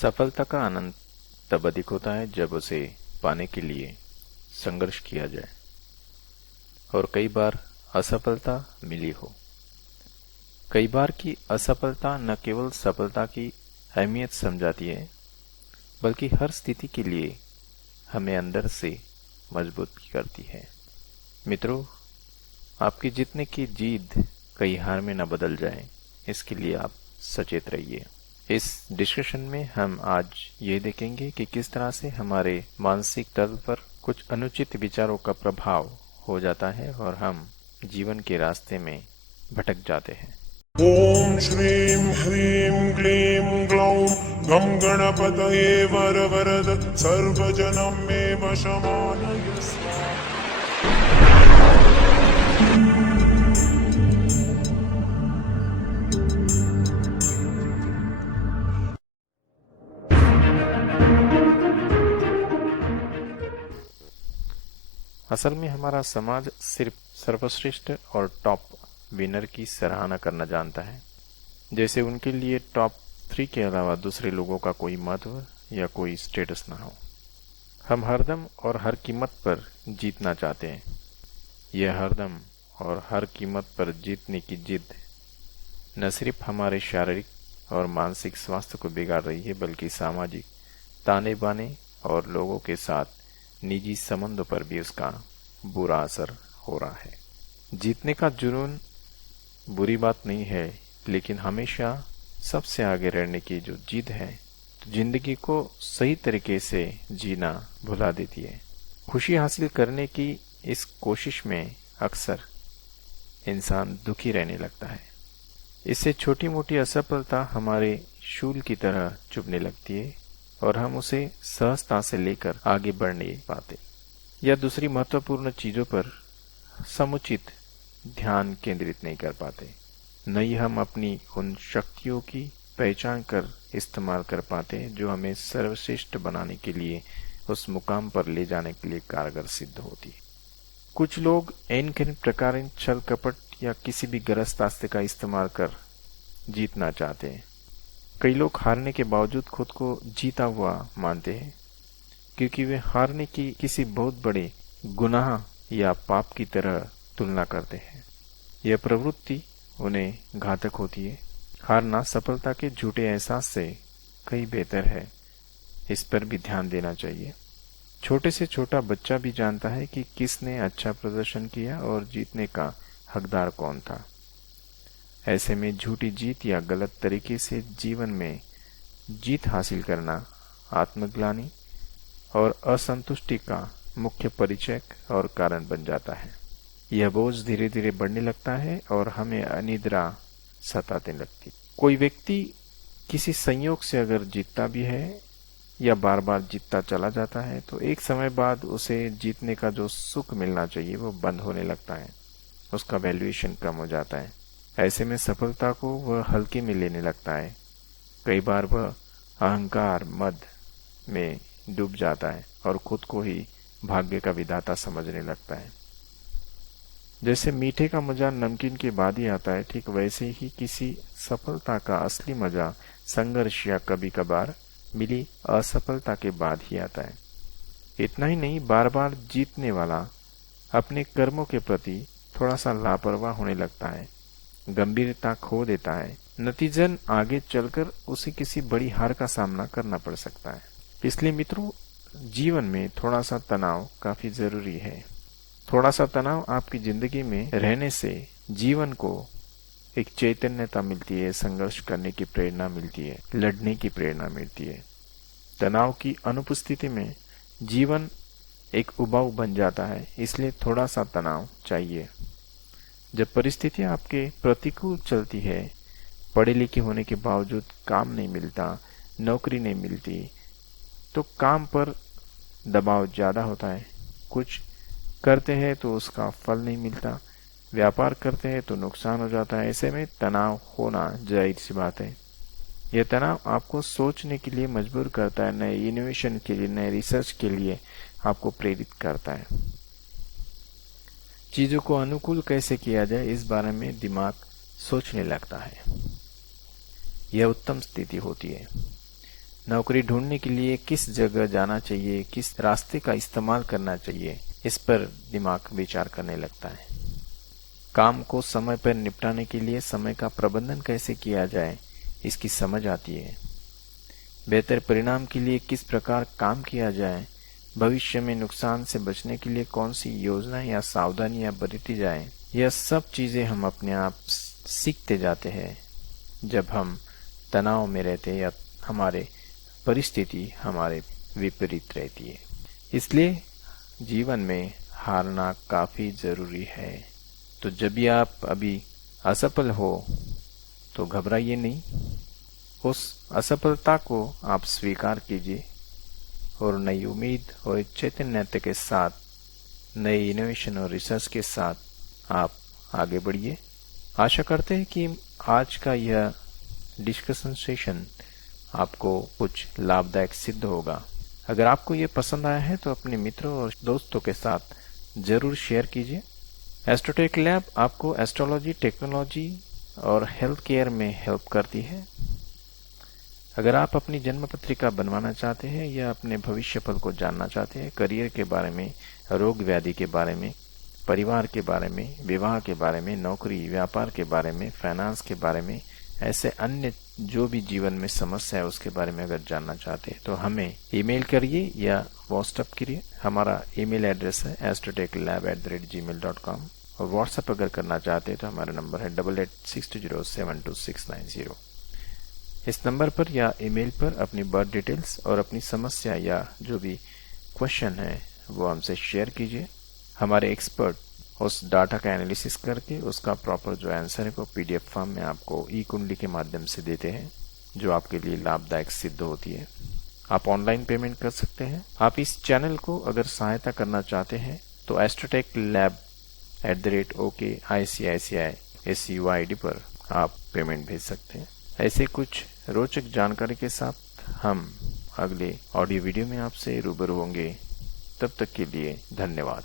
सफलता का आनंद तब अधिक होता है जब उसे पाने के लिए संघर्ष किया जाए और कई बार असफलता मिली हो। कई बार की असफलता न केवल सफलता की अहमियत समझाती है, बल्कि हर स्थिति के लिए हमें अंदर से मजबूत भी करती है। मित्रों, आपकी जीतने की जीत कई हार में न बदल जाए, इसके लिए आप सचेत रहिए। इस डिस्कशन में हम आज ये देखेंगे कि किस तरह से हमारे मानसिक तल पर कुछ अनुचित विचारों का प्रभाव हो जाता है और हम जीवन के रास्ते में भटक जाते हैं। ॐ श्रीं ह्रीं क्लीं ग्लौं गं गणपतये वरवरद सर्वजनं मे वशमानय स्वाहा। असल में हमारा समाज सिर्फ सर्वश्रेष्ठ और टॉप विनर की सराहना करना जानता है, जैसे उनके लिए टॉप 3 के अलावा दूसरे लोगों का कोई महत्व या कोई स्टेटस ना हो। हम हरदम और हर कीमत पर जीतना चाहते हैं। यह हरदम और हर कीमत पर जीतने की जिद न सिर्फ हमारे शारीरिक और मानसिक स्वास्थ्य को बिगाड़ रही है, बल्कि सामाजिक ताने बाने और लोगों के साथ निजी संबंधों पर भी उसका बुरा असर हो रहा है। जीतने का जुनून बुरी बात नहीं है, लेकिन हमेशा सबसे आगे रहने की जो जिद है, तो जिंदगी को सही तरीके से जीना भुला देती है। खुशी हासिल करने की इस कोशिश में अक्सर इंसान दुखी रहने लगता है। इससे छोटी मोटी असफलता हमारे शूल की तरह चुभने लगती है और हम उसे सहजता से लेकर आगे बढ़ नहीं पाते या दूसरी महत्वपूर्ण चीजों पर समुचित ध्यान केंद्रित नहीं कर पाते। न ही हम अपनी उन शक्तियों की पहचान कर इस्तेमाल कर पाते जो हमें सर्वश्रेष्ठ बनाने के लिए, उस मुकाम पर ले जाने के लिए कारगर सिद्ध होती। कुछ लोग इन प्रकार छल कपट या किसी भी गलत रास्ते का इस्तेमाल कर जीतना चाहते हैं। कई लोग हारने के बावजूद खुद को जीता हुआ मानते हैं, क्योंकि वे हारने की किसी बहुत बड़े गुनाह या पाप की तरह तुलना करते हैं। यह प्रवृत्ति उन्हें घातक होती है। हारना सफलता के झूठे एहसास से कहीं बेहतर है, इस पर भी ध्यान देना चाहिए। छोटे से छोटा बच्चा भी जानता है कि किसने अच्छा प्रदर्शन किया और जीतने का हकदार कौन था। ऐसे में झूठी जीत या गलत तरीके से जीवन में जीत हासिल करना आत्मग्लानि और असंतुष्टि का मुख्य परिचय और कारण बन जाता है। यह बोझ धीरे धीरे बढ़ने लगता है और हमें अनिद्रा सताने लगती। कोई व्यक्ति किसी संयोग से अगर जीतता भी है या बार बार जीतता चला जाता है, तो एक समय बाद उसे जीतने का जो सुख मिलना चाहिए वो बंद होने लगता है। उसका वैल्यूएशन कम हो जाता है। ऐसे में सफलता को वह हल्के में लेने लगता है। कई बार वह अहंकार मद में डूब जाता है और खुद को ही भाग्य का विधाता समझने लगता है। जैसे मीठे का मजा नमकीन के बाद ही आता है, ठीक वैसे ही किसी सफलता का असली मजा संघर्ष या कभी कभार मिली असफलता के बाद ही आता है। इतना ही नहीं, बार बार जीतने वाला अपने कर्मों के प्रति थोड़ा सा लापरवाह होने लगता है, गंभीरता खो देता है। नतीजन आगे चलकर उसे किसी बड़ी हार का सामना करना पड़ सकता है। इसलिए मित्रों, जीवन में थोड़ा सा तनाव काफी जरूरी है। थोड़ा सा तनाव आपकी जिंदगी में रहने से जीवन को एक चैतन्यता मिलती है, संघर्ष करने की प्रेरणा मिलती है, लड़ने की प्रेरणा मिलती है। तनाव की अनुपस्थिति में जीवन एक उबाऊ बन जाता है, इसलिए थोड़ा सा तनाव चाहिए। जब परिस्थितियां आपके प्रतिकूल चलती है, पढ़े लिखे होने के बावजूद काम नहीं मिलता, नौकरी नहीं मिलती, तो काम पर दबाव ज्यादा होता है। कुछ करते हैं तो उसका फल नहीं मिलता, व्यापार करते हैं तो नुकसान हो जाता है। ऐसे में तनाव होना जाहिर सी बात है। यह तनाव आपको सोचने के लिए मजबूर करता है, नए इनोवेशन के लिए, नए रिसर्च के लिए आपको प्रेरित करता है। चीजों को अनुकूल कैसे किया जाए, इस बारे में दिमाग सोचने लगता है। यह उत्तम स्थिति होती है। नौकरी ढूंढने के लिए किस जगह जाना चाहिए, किस रास्ते का इस्तेमाल करना चाहिए, इस पर दिमाग विचार करने लगता है। काम को समय पर निपटाने के लिए समय का प्रबंधन कैसे किया जाए, इसकी समझ आती है। बेहतर परिणाम के लिए किस प्रकार काम किया जाए, भविष्य में नुकसान से बचने के लिए कौन सी योजना या सावधानियां बरती जाए, यह सब चीजें हम अपने आप सीखते जाते हैं जब हम तनाव में रहते हैं या हमारे परिस्थिति हमारे विपरीत रहती है। इसलिए जीवन में हारना काफी जरूरी है। तो जब भी आप अभी असफल हो तो घबराइए नहीं, उस असफलता को आप स्वीकार कीजिए और नई उम्मीद और चैतन्य के साथ, नए इनोवेशन और रिसर्च के साथ आप आगे बढ़िए। आशा करते हैं कि आज का यह डिस्कशन सेशन आपको कुछ लाभदायक सिद्ध होगा। अगर आपको यह पसंद आया है तो अपने मित्रों और दोस्तों के साथ जरूर शेयर कीजिए। एस्ट्रोटेक लैब आपको एस्ट्रोलॉजी, टेक्नोलॉजी और हेल्थ केयर में हेल्प करती है। अगर आप अपनी जन्म पत्रिका बनवाना चाहते हैं या अपने भविष्य फल को जानना चाहते हैं, करियर के बारे में, रोग व्याधि के बारे में, परिवार के बारे में, विवाह के बारे में, नौकरी व्यापार के बारे में, फाइनेंस के बारे में, ऐसे अन्य जो भी जीवन में समस्या है उसके बारे में अगर जानना चाहते हैं तो हमें ईमेल करिए या व्हाट्सएप करिए। हमारा ईमेल एड्रेस है astrotechlab@gmail.com और व्हाट्सएप अगर करना चाहते हैं तो हमारा नंबर है 8862072690। इस नंबर पर या ईमेल पर अपनी बर्थ डिटेल्स और अपनी समस्या या जो भी क्वेश्चन है वो हमसे शेयर कीजिए। हमारे एक्सपर्ट उस डाटा का एनालिसिस करके उसका प्रॉपर जो आंसर है वो पीडीएफ फॉर्म में आपको ई कुंडली के माध्यम से देते हैं, जो आपके लिए लाभदायक सिद्ध होती है। आप ऑनलाइन पेमेंट कर सकते हैं। आप इस चैनल को अगर सहायता करना चाहते हैं तो astrotechlab@okicici.cu पर आप पेमेंट भेज सकते हैं। ऐसे कुछ रोचक जानकारी के साथ हम अगले ऑडियो वीडियो में आपसे रूबरू होंगे। तब तक के लिए धन्यवाद।